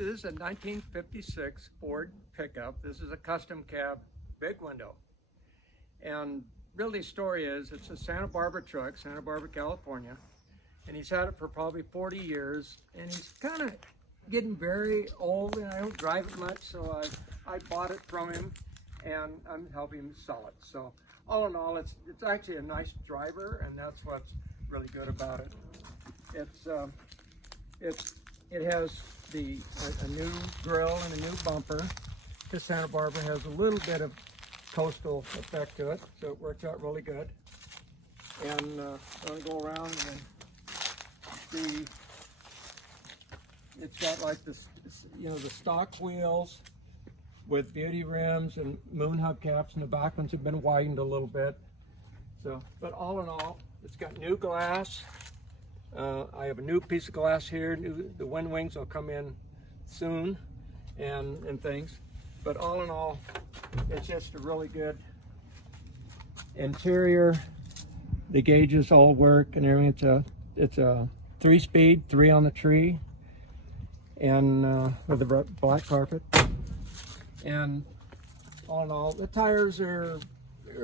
is a 1956 Ford pickup. This is a custom cab, big window. And really, the story is, it's a Santa Barbara truck, Santa Barbara, California. And he's had it for probably 40 years. And he's kind of getting very old, and I don't drive it much, so I bought it from him, and I'm helping him sell it. So all in all, it's actually a nice driver, and that's what's really good about it. It has a new grille and a new bumper. This Santa Barbara has a little bit of coastal effect to it, so it works out really good. And I'm going to go around and see. It's got like this, the stock wheels with beauty rims and moon hubcaps, and the back ones have been widened a little bit. So, but all in all, it's got new glass. I have a new piece of glass here. The wind wings will come in soon, and things. But all in all, it's just a really good interior. The gauges all work and everything. It's a 3-speed, 3 on the tree, and with the black carpet. And all in all, the tires are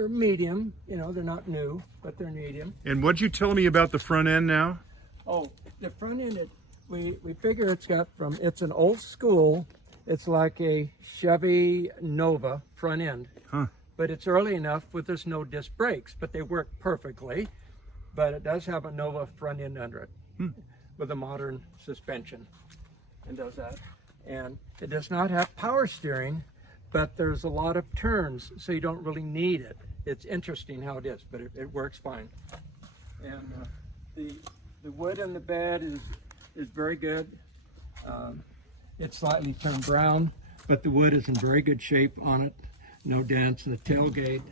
medium. They're not new, but they're medium. And what'd you tell me about the front end now? Oh, the front end, we figure it's an old school. It's like a Chevy Nova front end. Huh. But it's early enough with this no disc brakes, but they work perfectly. But it does have a Nova front end under it with a modern suspension, and does that. And it does not have power steering, but there's a lot of turns, so you don't really need it. It's interesting how it is, but it works fine. And the wood in the bed is very good. It's slightly turned brown, but the wood is in very good shape on it. No dents in the tailgate.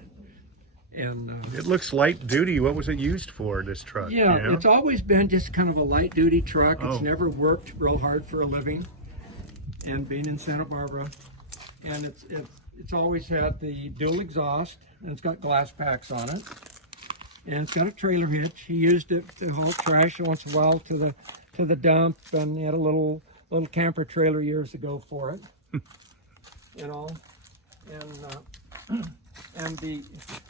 And it looks light duty. What was it used for, this truck? Yeah, it's always been just kind of a light duty truck. Oh. It's never worked real hard for a living. And being in Santa Barbara, and it's always had the dual exhaust, and it's got glass packs on it, and it's got a trailer hitch. He used it to haul trash once in a while to the dump, and he had a little camper trailer years ago for it, and all. And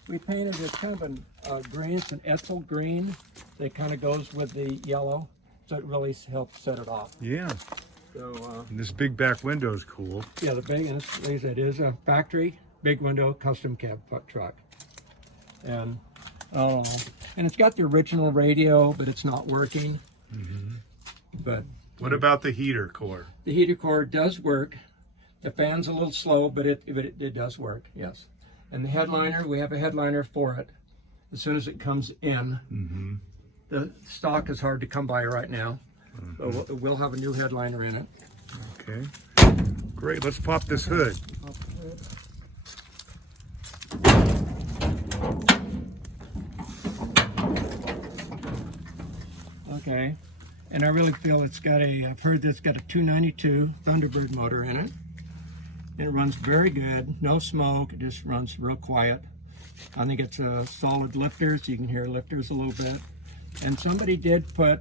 we painted it kind of a green. It's an Etzel green that kind of goes with the yellow, so it really helps set it off. Yeah. So and this big back window is cool. yeah, the big, and it is a factory big window custom cab truck, and it's got the original radio, but it's not working. Mm-hmm. But what about the heater core? the heater core does work. The fan's a little slow, but it does work. Yes, and the headliner, we have a headliner for it. As soon as it comes in, the stock is hard to come by right now. So we'll have a new headliner in it. Okay, great. Let's pop this hood. Okay, and I really feel I've heard that it's got a 292 Thunderbird motor in it. And it runs very good, no smoke, it just runs real quiet. I think it's a solid lifters, you can hear lifters a little bit. And somebody did put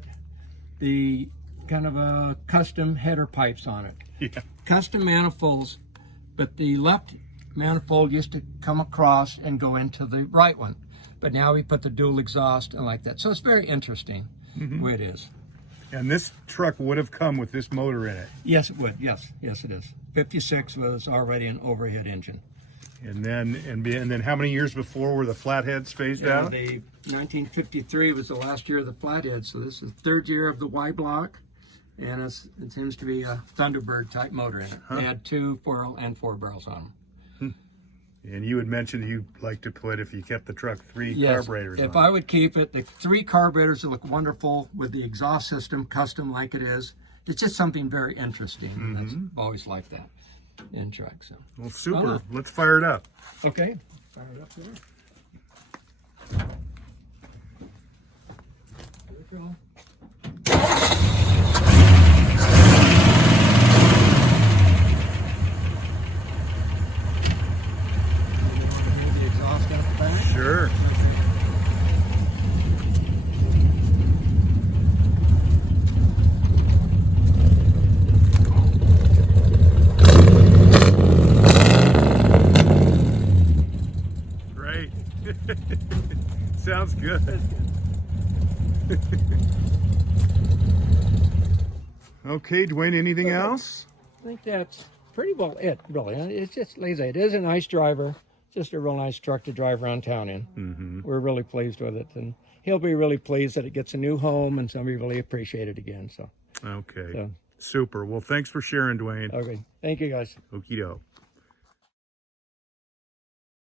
the kind of a custom header pipes on it. Yeah. Custom manifolds, but the left manifold used to come across and go into the right one. But now we put the dual exhaust and like that. So it's very interesting the way it is. And this truck would have come with this motor in it. Yes, it would. Yes, it is. 56 was already an overhead engine. And then how many years before were the flatheads phased out? The 1953 was the last year of the flathead, so this is the 3rd year of the Y block, and it seems to be a Thunderbird type motor in it. They had 2 4 and 4 barrels on them. And you had mentioned you'd like to put, if you kept the truck, 3 carburetors If on. I would keep it, the 3 carburetors that look wonderful with the exhaust system custom like it is. It's just something very interesting. That's always like that in trucks. So. Well, super. Let's fire it up. Okay. Fire it up there. Here we go. The exhaust out the back. Sure. Good. That's good. Okay, Dwayne, anything else? I think that's pretty well it, really. It's just, like I say, it is a nice driver. Just a real nice truck to drive around town in. Mm-hmm. We're really pleased with it, and he'll be really pleased that it gets a new home, and somebody really appreciate it again. So, Okay. so Super. Well, thanks for sharing, Dwayne. okay, thank you guys. Okie doke.